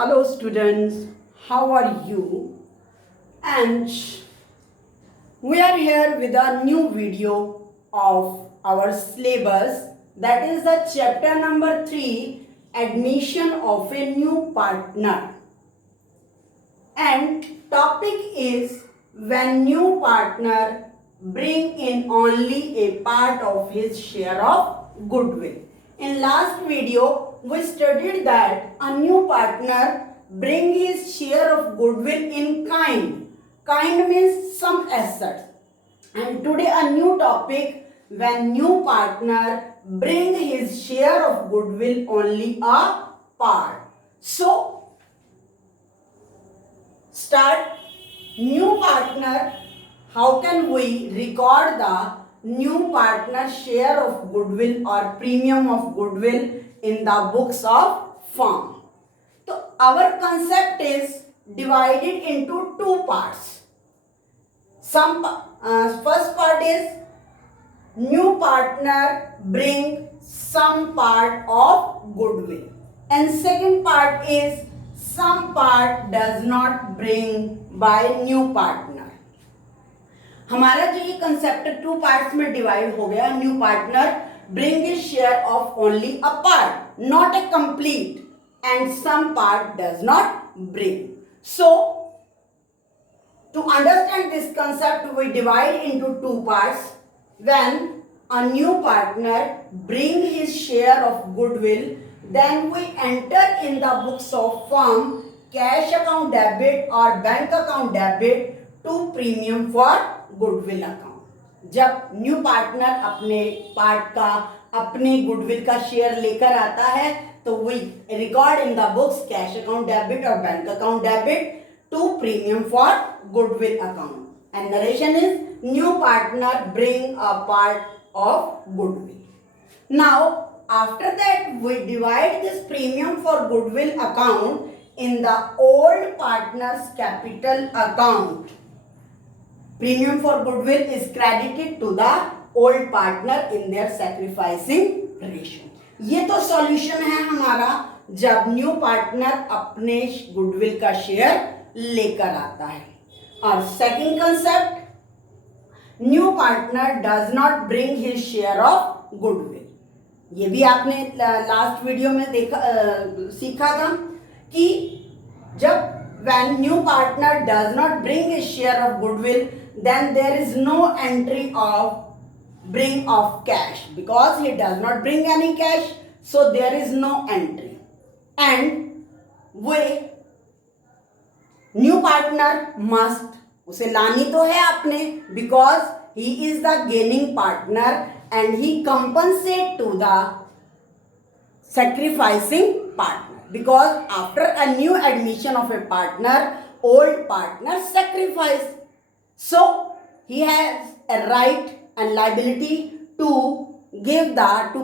Hello students, how are you? And we are here with a new video of our syllabus, that is the chapter number 3, admission of a new partner. And topic is when new partner bring in only a part of his share of goodwill. In last video, we studied that a new partner bring his share of goodwill in kind. Kind means some assets. And today a new topic, when new partner bring his share of goodwill only a part. So, start new partner. How can we record the new partner share of goodwill or premium of goodwill in the books of firm? So our concept is divided into two parts. First part is new partner bring some part of goodwill, and second part is some part does not bring by new partner. हमारा जो ये concept two parts में divide हो गया. New partner bring his share of only a part, not a complete, and some part does not bring. So to understand this concept, we divide into two parts. When a new partner bring his share of goodwill, then we enter in the books of firm cash account debit or bank account debit to premium for goodwill account. जब new partner अपने part का, अपने goodwill का share लेकर आता है, तो we record in the books cash account debit और bank account debit to premium for goodwill account. And narration is new partner bring a part of goodwill. Now after that we divide this premium for goodwill account in the old partner's capital account. Premium for goodwill is credited to the old partner in their sacrificing ratio. ये तो solution है हमारा जब new partner अपने goodwill का share लेकर आता है. और second concept, new partner does not bring his share of goodwill. ये भी आपने लास्ट वीडियो में सीखा था कि जब when new partner does not bring his share of goodwill, then there is no entry of bring of cash, because he does not bring any cash, so there is no entry. And way new partner must, उसे लानी तो है आपने, because he is the gaining partner and he compensate to the sacrificing partner, because after a new admission of a partner, old partner sacrifice, so he has a right and liability to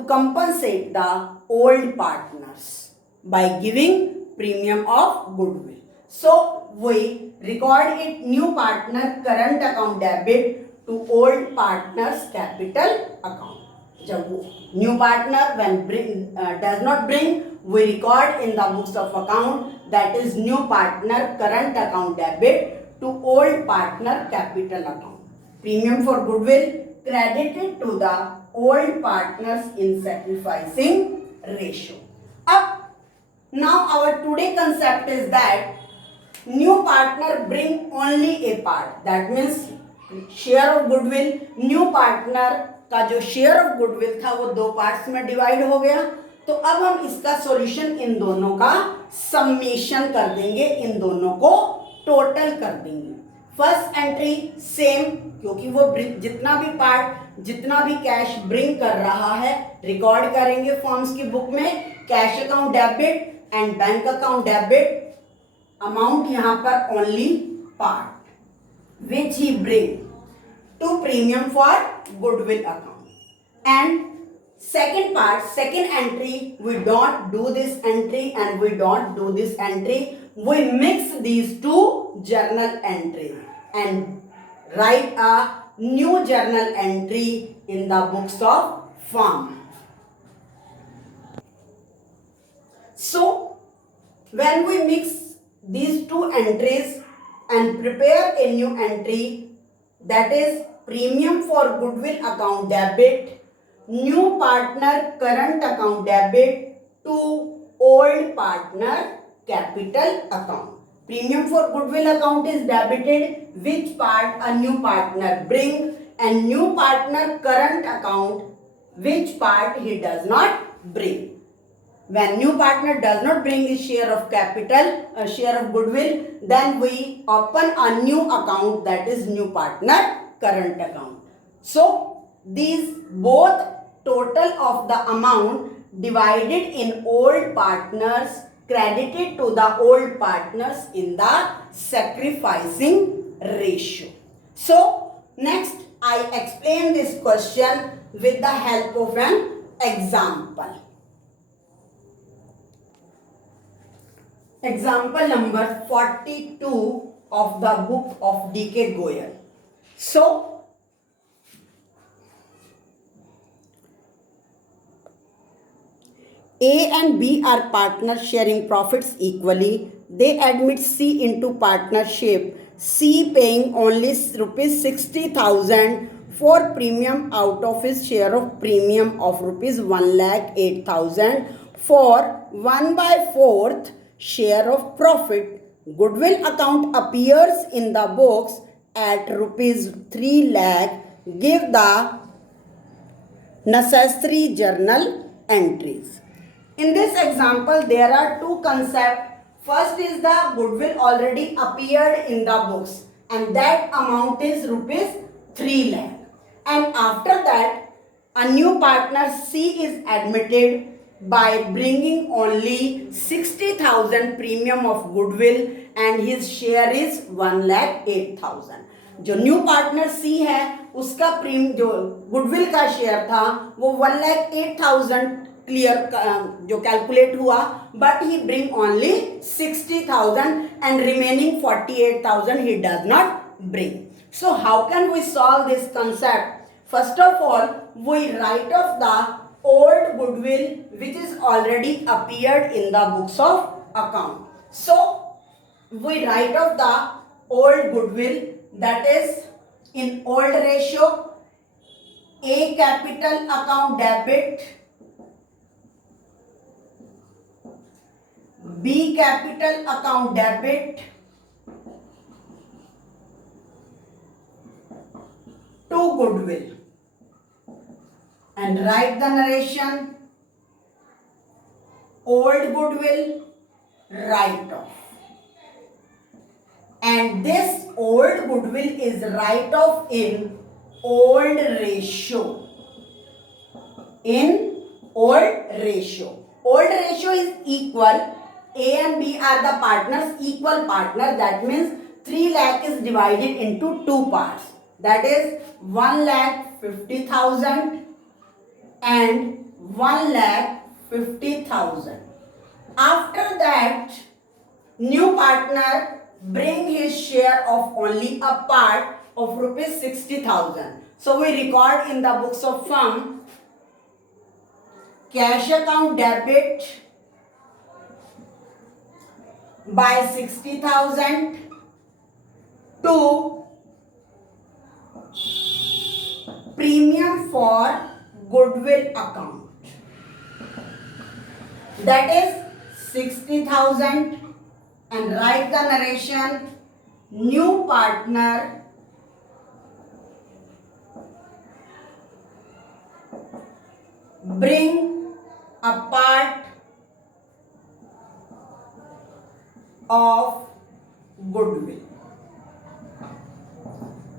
compensate the old partners by giving premium of goodwill. So we record it new partner current account debit to old partner's capital account. जब वो new partner when does not bring, we record in the books of account, that is new partner current account debit to old partner capital account. Premium for goodwill credited to the old partners in sacrificing ratio. Up now our today concept is that new partner bring only A part, that means share of goodwill, new partner का जो share of goodwill था वो दो parts में divide हो गया. तो अब हम इसका सॉल्यूशन इन दोनों का समेशन कर देंगे, इन दोनों को टोटल कर देंगे. फर्स्ट एंट्री सेम, क्योंकि वो जितना भी पार्ट, जितना भी कैश ब्रिंग कर रहा है रिकॉर्ड करेंगे फॉर्म्स की बुक में. Cash account debit and bank account debit, amount यहां पर only part which he bring to premium for goodwill account. And second part, second entry, we don't do this entry and we don't do this entry, we mix these two journal entry and write a new journal entry in the books of firm. So When we mix these two entries and prepare a new entry, that is premium for goodwill account debit, new partner current account debit to old partner capital account. Premium for goodwill account is debited, which part a new partner bring, and new partner current account, which part he does not bring. When new partner does not bring his share of capital, a share of goodwill, then we open a new account, that is new partner current account. So these both total of the amount divided in old partners credited to the old partners in the sacrificing ratio. So next I explain this question with the help of an example. Example number 42 of the book of D.K. Goyal. So, A and B are partners sharing profits equally. They admit C into partnership, C paying only rupees 60,000 for premium out of his share of premium of rupees 1,08,000 for 1/4 share of profit. Goodwill account appears in the books at rupees 3 lakh. Give the necessary journal entries. In this example, there are two concepts. First is the goodwill already appeared in the books, and that amount is rupees 3 lakh. And after that, a new partner C is admitted by bringing only 60,000 premium of goodwill and his share is 1,08,000. जो new partner C है उसका जो goodwill का share था वो 1,08,000 clear जो calculate हुआ, but he bring only 60,000 and remaining 48,000 he does not bring. So how can we solve this concept? First of all, we write off the old goodwill which is already appeared in the books of account. So we write off the old goodwill, that is in old ratio A capital account debit, B capital account debit to goodwill, and write the narration old goodwill write off. And this old goodwill is write off in old ratio. In old ratio. Old ratio is equal. A and B are the partners, equal partner. That means 3 lakh is divided into two parts. That is 1,50,000 and 1,50,000. After that, new partner bring his share of only a part of rupees 60,000. So we record in the books of firm cash account debit by 60,000 to premium for goodwill account, that is 60,000, and write the narration new partner bring a part of goodwill.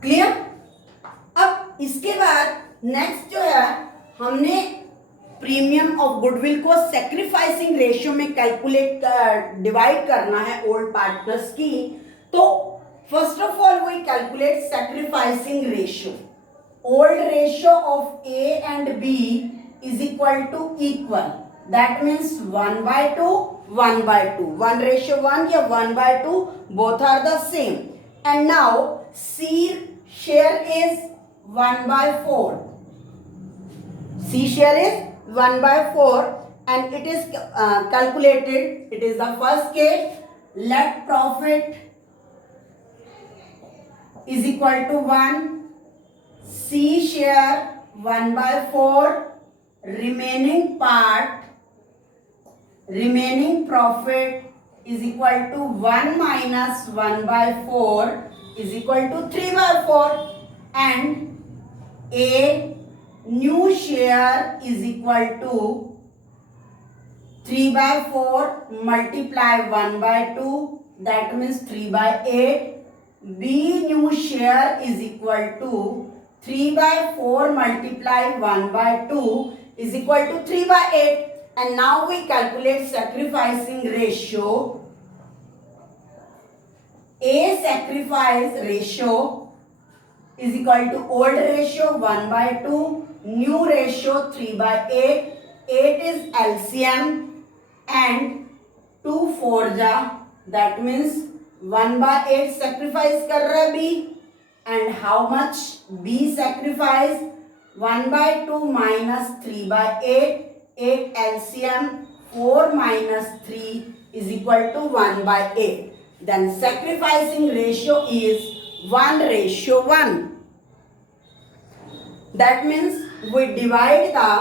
Clear? अब इसके बाद next जो है, हमने premium of goodwill को sacrificing ratio में calculate divide करना है ओल्ड पार्टनर्स की. तो first of all we calculate sacrificing ratio. Old ratio of A and B is equal to equal. That means 1/2, 1/2. 1 ratio 1 या 1/2, both are the same. And now C share is 1/4. C share is 1/4, and it is calculated. It is the first case. Let profit is equal to 1, C share 1/4, remaining profit is equal to 1 minus 1/4 is equal to 3/4, and A new share is equal to 3/4 multiply 1/2, that means 3/8. B new share is equal to 3/4 multiply 1/2 is equal to 3/8. And now we calculate sacrificing ratio. A sacrifice ratio is equal to old ratio 1/2, new ratio 3/8. 8 is LCM, and 2 4 ja, that means 1/8 sacrifice कर रहा है B, and how much B sacrifice? 1/2 minus 3/8, 8 LCM, 4 minus 3 is equal to 1/8. Then sacrificing ratio is 1:1. That means we divide the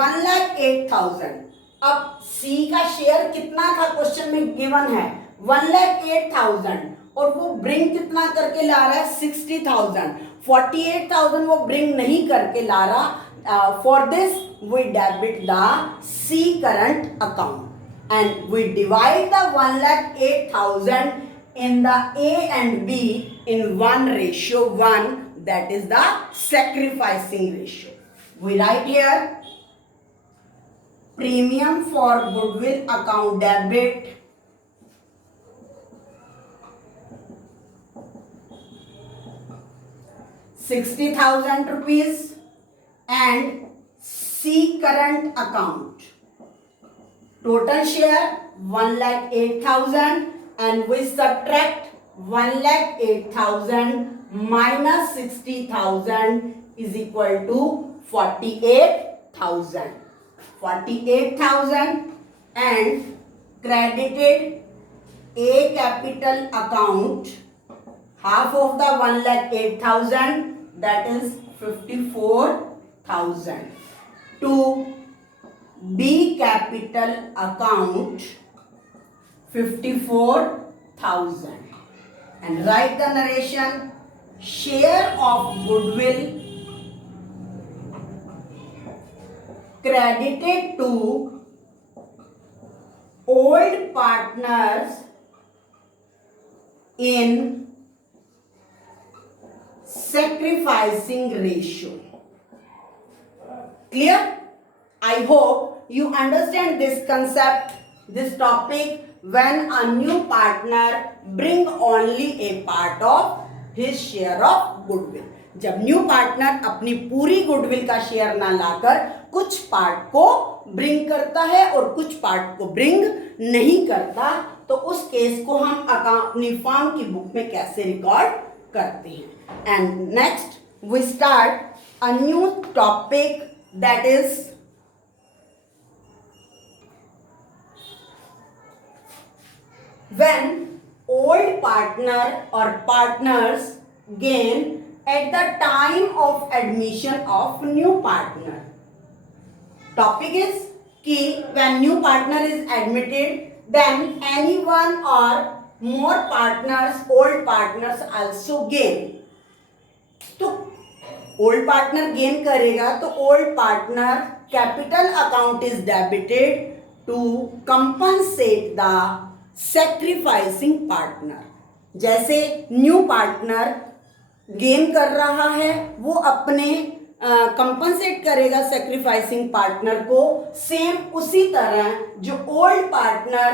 1,08,000. अब C का share कितना था question में given है 1,08,000, और वो ब्रिंग कितना करके ला रहा है 60,000. 48,000 वो ब्रिंग नहीं करके ला रहा. For this we debit the C current account, and we divide the 1,08,000 in the A and B in 1:1. That is the sacrificing ratio. We write here premium for goodwill account debit ₹60,000, and C current account total share 1,08,000, and we subtract 1,08,000 minus 60,000 is equal to 48,000. 48,000, and credited A capital account half of the 1,08,000, that is 54,000, to B capital account 54,000, and write the narration. Share of goodwill credited to old partners in sacrificing ratio. Clear? I hope you understand this concept, this topic, when a new partner bring only a part of his share of goodwill. जब new partner अपनी पूरी goodwill का share ना लाकर कुछ part को bring करता है और कुछ पार्ट को ब्रिंग नहीं करता, तो उस केस को हम अपनी फर्म की बुक में कैसे रिकॉर्ड करते हैं. And next we start a new topic, that is when old partner or partners gain at the time of admission of new partner. Topic is कि when new partner is admitted, then any one or more partners, old partners also gain. तो old partner gain करेगा तो old partner capital account is debited to compensate the sacrificing partner. जैसे new partner gain कर रहा है वो अपने compensate करेगा सेक्रीफाइसिंग पार्टनर को, सेम उसी तरह जो ओल्ड पार्टनर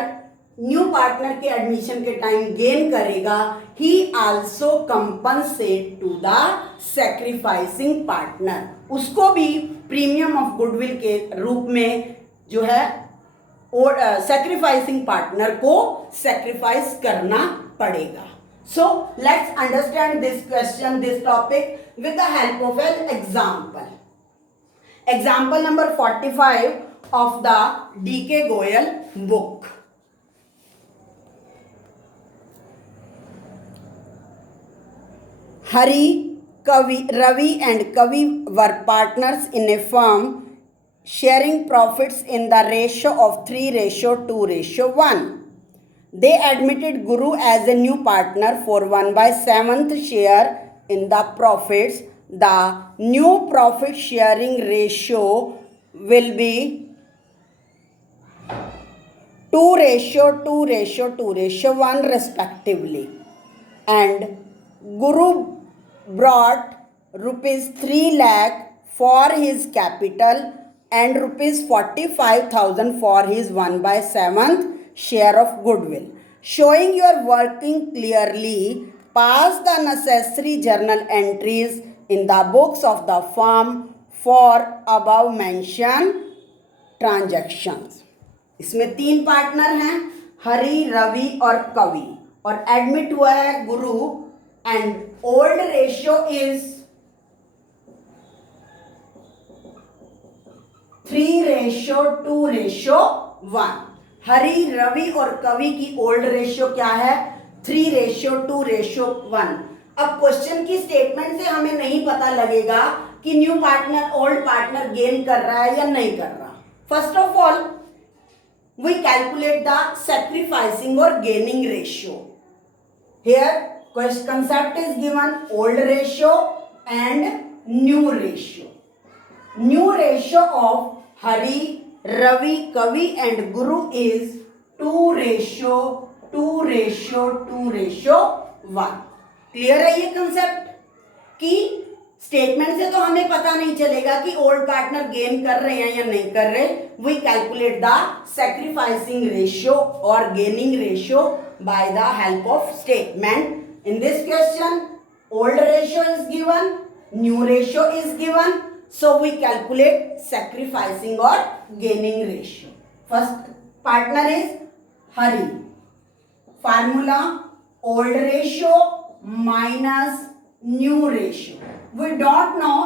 न्यू पार्टनर के एडमिशन के टाइम गेन करेगा, he also compensate to the sacrificing partner. उसको भी प्रीमियम ऑफ गुडविल के रूप में जो है और सेक्रीफाइसिंग पार्टनर को सेक्रीफाइस करना पड़ेगा. So let's understand this question, this topic with the help of an example. Example number 45. of the D.K. Goyal book. Ravi and Kavi were partners in a firm sharing profits in the ratio of 3:2:1. They admitted Guru as a new partner for 1/7th share in the profits. The new profit sharing ratio will be 2:2:1 respectively, and Guru brought rupees 3 lakh for his capital and rupees 45,000 for his 1/7th share of goodwill. Showing you are working clearly, pass the necessary journal entries in the books of the firm for above mentioned transactions. इसमें 3 partner हैं, हरि, रवि और कवि, और admit हुआ है Guru, and old ratio is 3:2:1. Hari, Ravi और कवि की old ratio क्या है? 3:2:1. अब क्वेश्चन की स्टेटमेंट से हमें नहीं पता लगेगा कि new partner old partner gain कर रहा है या नहीं कर रहा. First of all we calculate the sacrificing or gaining ratio. Here concept is given old ratio and new ratio. New ratio of Hari, Ravi, Kavi and Guru is 2:2:1. Clear है ये concept? कि स्टेटमेंट से तो हमें पता नहीं चलेगा कि ओल्ड पार्टनर गेन कर रहे हैं या नहीं कर रहे. We calculate the sacrificing ratio और gaining ratio by the help of statement. In this question old ratio is given, new ratio is given, so we calculate sacrificing और gaining ratio. First partner is Hari. Formula old ratio minus new ratio. We don't know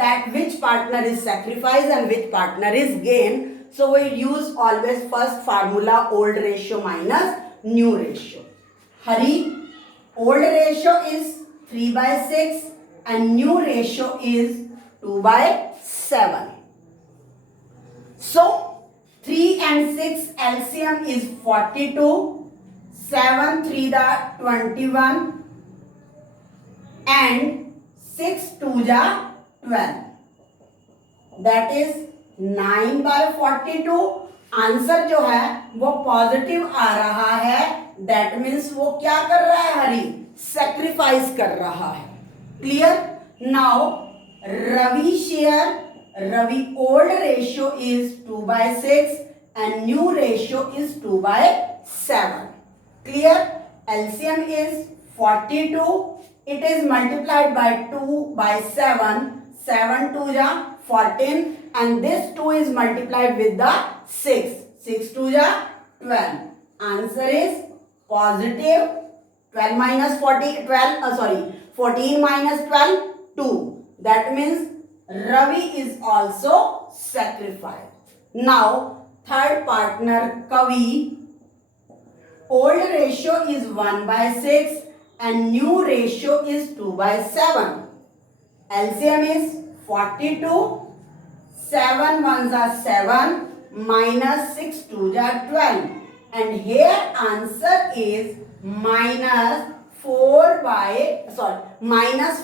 that which partner is sacrifice and which partner is gain, so we use always first formula old ratio minus new ratio. Hari, old ratio is 3/6 and new ratio is 2/7. So 3 and 6 LCM is 42, 7 3 the 21 and 6 2 ja 12. That is 9/42. Answer जो है वो positive आ रहा है. That means वो क्या कर रहा है? हरि सेक्रीफाइस कर रहा है. Clear? Now Ravi share, Ravi old ratio is 2/6 and new ratio is 2/7. Clear? LCM is 42. It is multiplied by 2/7. 7 2 ja 14, and this 2 is multiplied with the 6. 6 2 ja 12. Answer is positive. 12 minus 14 minus 12 2. That means Ravi is also sacrificed. Now third partner Kavi, old ratio is 1/6 and new ratio is 2/7. LCM is 42. 7 1s are 7 minus 6 2s are 12, and here answer is minus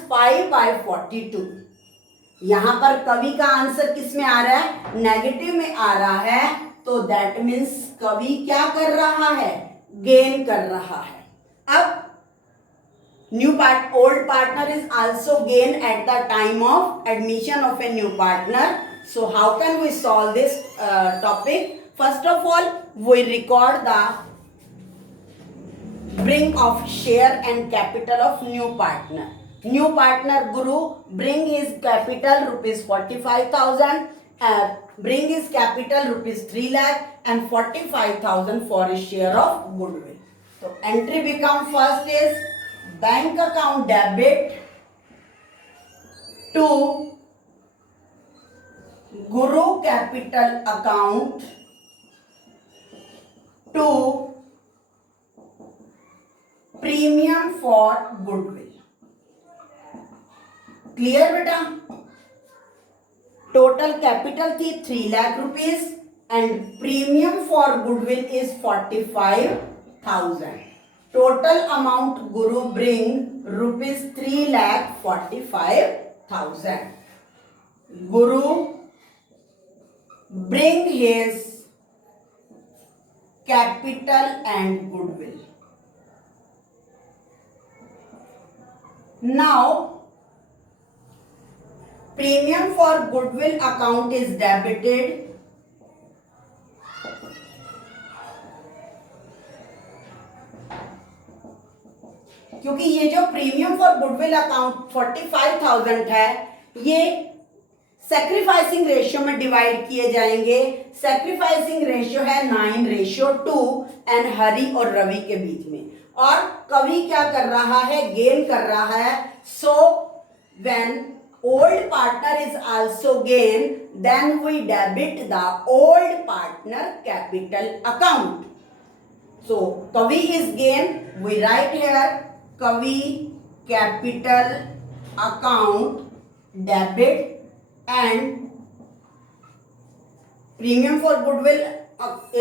5/42. यहाँ पर कवि का answer किस में आ रहा है? Negative में आ रहा है. तो दैट मीन्स कवि क्या कर रहा है? गेन कर रहा है. अब old partner is also gain at the time of admission of a new partner. So how can we solve this topic? First of all, we record the bring of share and capital of new partner. New partner Guru bring his capital rupees 45,000, bring his capital rupees 3 lakh and 45,000 for his share of goodwill. So entry become first is bank account debit to Guru capital account to premium for goodwill. Clear बेटा? Total capital थी 3 lakh rupees and premium for goodwill is 45,000. Total amount Guru bring rupees 3,45,000. Guru bring his capital and goodwill. Now premium for goodwill account is debited क्योंकि ये जो premium for goodwill account 45,000 है ये sacrificing ratio में divide किए जाएंगे. Sacrificing ratio है 9:2 and Hari और रवि के बीच में. और कवि क्या कर रहा है? गेन कर रहा है. So when old partner is also gain then we debit the old partner capital account. So Kavi is gain, we write here Kavi capital account debit and premium for goodwill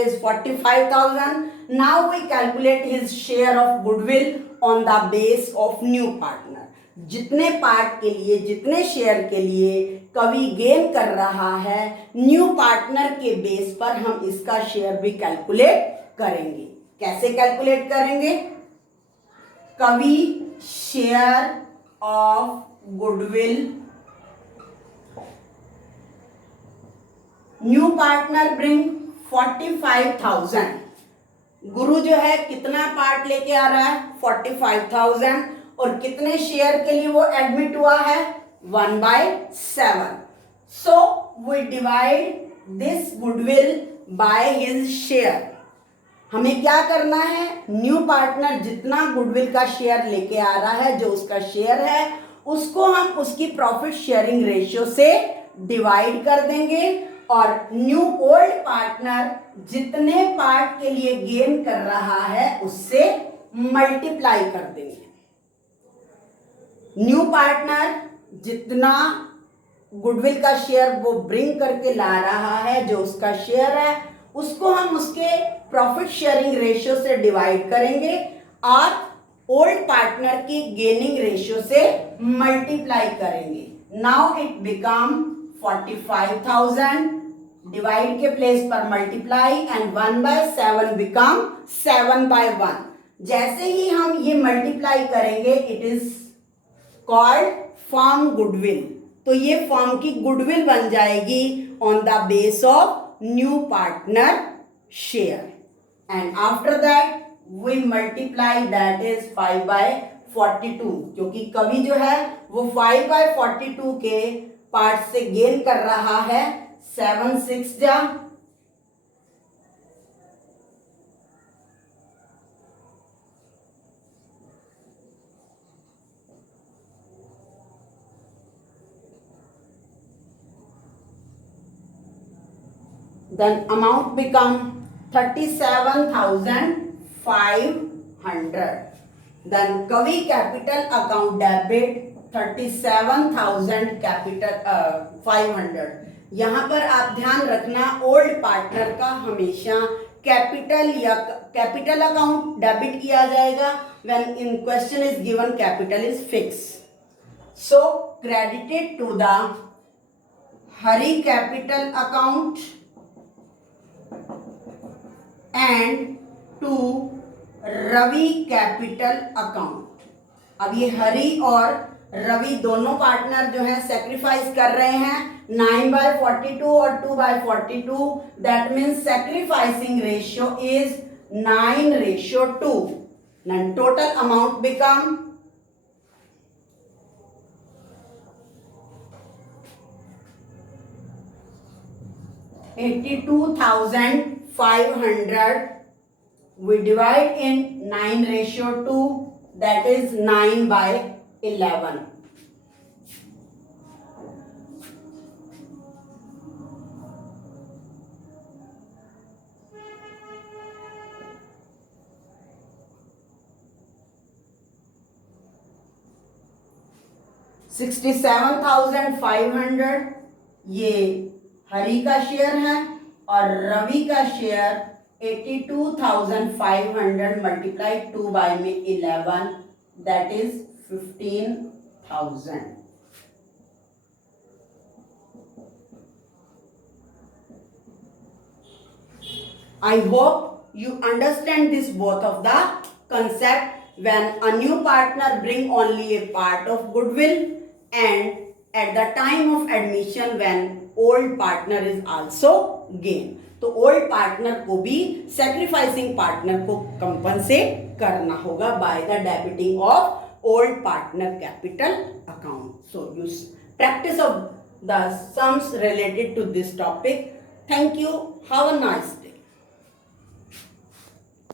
is 45,000. Now we calculate his share of goodwill on the base of new partner. जितने part के लिए, जितने share के लिए कवि gain कर रहा है, न्यू पार्टनर के बेस पर हम इसका शेयर भी कैलकुलेट करेंगे. कैसे कैलकुलेट करेंगे? कवि share of goodwill, new partner bring 45,000. गुरु जो है कितना पार्ट लेके आ रहा है? 45,000. और कितने शेयर के लिए वो एडमिट हुआ है? 1/7. So we divide this goodwill by his share. हमें क्या करना है? न्यू पार्टनर जितना गुडविल का शेयर लेके आ रहा है, जो उसका शेयर है, उसको हम उसकी प्रॉफिट शेयरिंग रेशियो से डिवाइड कर देंगे और न्यू ओल्ड पार्टनर जितने पार्ट के लिए गेन कर रहा है उससे मल्टीप्लाई कर देंगे. न्यू पार्टनर जितना गुडविल का शेयर वो ब्रिंग करके ला रहा है, जो उसका शेयर है, उसको हम उसके प्रॉफिट शेयरिंग रेशियो से डिवाइड करेंगे और ओल्ड पार्टनर की गेनिंग रेशियो से मल्टीप्लाई करेंगे. Now it become 45,000. डिवाइड के प्लेस पर मल्टीप्लाई एंड 1/7 बिकम 7/1. जैसे ही हम ये मल्टीप्लाई करेंगे it is called firm goodwill. तो ये फर्म की गुडविल बन जाएगी on the base of new partner share. And after that we multiply, that is 5/42. क्योंकि कवि जो है वो 5/42 के पार्ट से गेन कर रहा है. 7 6 जा, then amount become 37,500. then Kavi capital account debit 37,000 capital 500. यहाँ पर आप ध्यान रखना ओल्ड पार्टनर का हमेशा कैपिटल या कैपिटल अकाउंट डेबिट किया जाएगा when in question is given capital is fix. So credited to the Hari capital account and to Ravi capital account. अब ये हरि और रवि दोनों पार्टनर जो हैं सैक्रिफाइस कर रहे हैं 9/42 और 2/42. That means sacrificing ratio is 9:2. Then total amount become 82,500. We divide in 9:2, that is 9/11. 67,500 ये हरी का शेयर है और रवि का शेयर 82,500 मल्टीप्लाई 2 बाय में 11 that is 15,000. I hope you understand this both of the concept when a new partner bring only a part of goodwill and at the time of admission when old partner is also gain. तो old partner को भी sacrificing partner को compensate करना होगा by the debiting of old partner capital account. So you practice of the sums related to this topic. Thank you. Have a nice